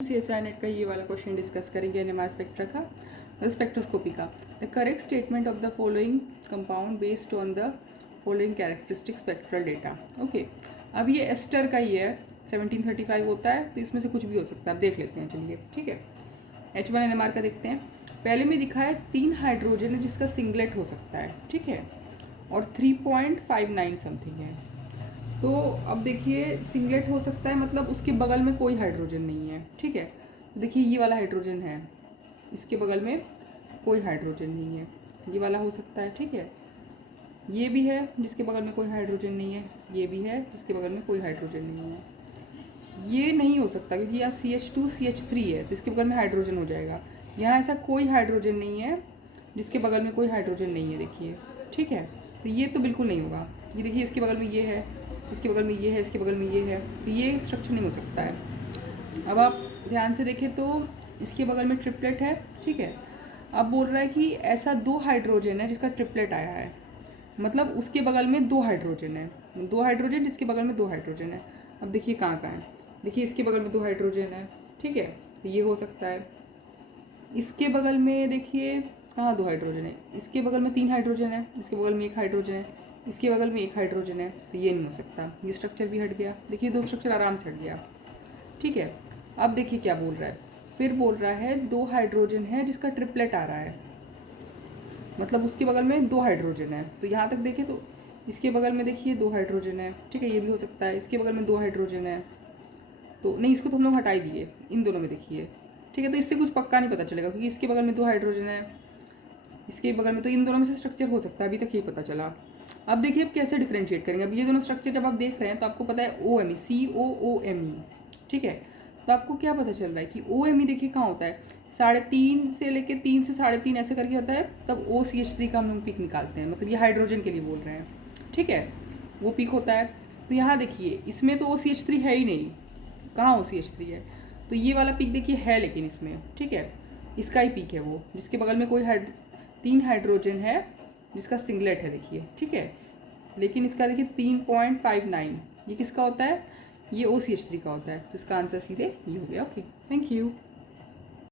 CSI net का ये वाला क्वेश्चन डिस्कस करेंगे NMR स्पेक्ट्रा का, स्पेक्ट्रोस्कोपी का। The correct statement of the following compound based on the following characteristic spectral data. Okay, अब ये एस्टर का ही है, 1735 होता है, तो इसमें से कुछ भी हो सकता है। आप देख लेते हैं, चलिए ठीक है। H1 NMR का देखते हैं। पहले में दिखा है 3 हाइड्रोजन है जिसका सिंगलेट हो सकता है, ठीक है, और 3.59 समथिंग है। तो अब देखिए सिंगलेट हो सकता है, मतलब उसके बगल में कोई हाइड्रोजन नहीं है, ठीक है। तो देखिए ये वाला हाइड्रोजन है, इसके बगल में कोई हाइड्रोजन नहीं है, ये वाला हो सकता है, ठीक है। ये भी है जिसके बगल में कोई हाइड्रोजन नहीं है, ये भी है जिसके बगल में कोई हाइड्रोजन नहीं है। ये नहीं हो सकता क्योंकि यहाँ CH2 CH3 है, तो इसके बगल में हाइड्रोजन हो जाएगा। यहाँ ऐसा कोई हाइड्रोजन नहीं है जिसके बगल में कोई हाइड्रोजन नहीं है, देखिए, ठीक है। तो ये तो बिल्कुल नहीं होगा। ये देखिए इसके बगल में ये है, इसके बगल में ये है, इसके बगल में ये है, तो ये स्ट्रक्चर नहीं हो सकता है। अब आप ध्यान से देखें तो इसके बगल में ट्रिपलेट है, ठीक है। अब बोल रहा है कि ऐसा 2 हाइड्रोजन है जिसका ट्रिपलेट आया है, मतलब उसके बगल में 2 हाइड्रोजन है, 2 हाइड्रोजन जिसके बगल में 2 हाइड्रोजन है। अब देखिए कहाँ कहाँ है, देखिए इसके बगल में 2 हाइड्रोजन है, ठीक है, तो ये हो सकता है। इसके बगल में देखिए कहाँ 2 हाइड्रोजन है, इसके बगल में 3 हाइड्रोजन है, इसके बगल में 1 हाइड्रोजन है, इसके बगल में 1 हाइड्रोजन है, तो ये नहीं हो सकता। ये स्ट्रक्चर भी हट गया, देखिए 2 स्ट्रक्चर आराम से हट गया, ठीक है। अब देखिए क्या बोल रहा है, फिर बोल रहा है 2 हाइड्रोजन है जिसका ट्रिपलेट आ रहा है, मतलब उसके बगल में 2 हाइड्रोजन है। तो यहाँ तक देखिए तो इसके बगल में देखिए 2 हाइड्रोजन है, ठीक है, ये भी हो सकता है। इसके बगल में 2 हाइड्रोजन है, तो नहीं, इसको तो हम लोग हटा ही दिए, इन दोनों में देखिए, ठीक है। तो इससे कुछ पक्का नहीं पता चलेगा क्योंकि इसके बगल में 2 हाइड्रोजन है, इसके बगल में, तो इन दोनों में से स्ट्रक्चर हो सकता है, अभी तक यही पता चला। अब देखिए अब कैसे डिफ्रेंशिएट करेंगे। अब ये दोनों स्ट्रक्चर जब आप देख रहे हैं तो आपको पता है OMe, COOMe, ठीक है। तो आपको क्या पता चल रहा है कि OMe देखिए कहाँ होता है, 3.5 से लेके 3 से 3.5 ऐसे करके होता है, तब OCH3 का हम लोग पिक निकालते हैं, मतलब ये हाइड्रोजन के लिए बोल रहे हैं, ठीक है, वो पिक होता है। तो यहाँ देखिए इसमें तो OCH3 है ही नहीं, कहाँ OCH3 है, तो ये वाला पिक देखिए है लेकिन इसमें, ठीक है, इसका ही पिक है वो, जिसके बगल में कोई 3 हाइड्रोजन है जिसका सिंगलेट है, देखिए, ठीक है। लेकिन इसका देखिए 3.59, ये किसका होता है, ये OCH3 का होता है, तो इसका आंसर सीधे ये हो गया। Okay, thank you.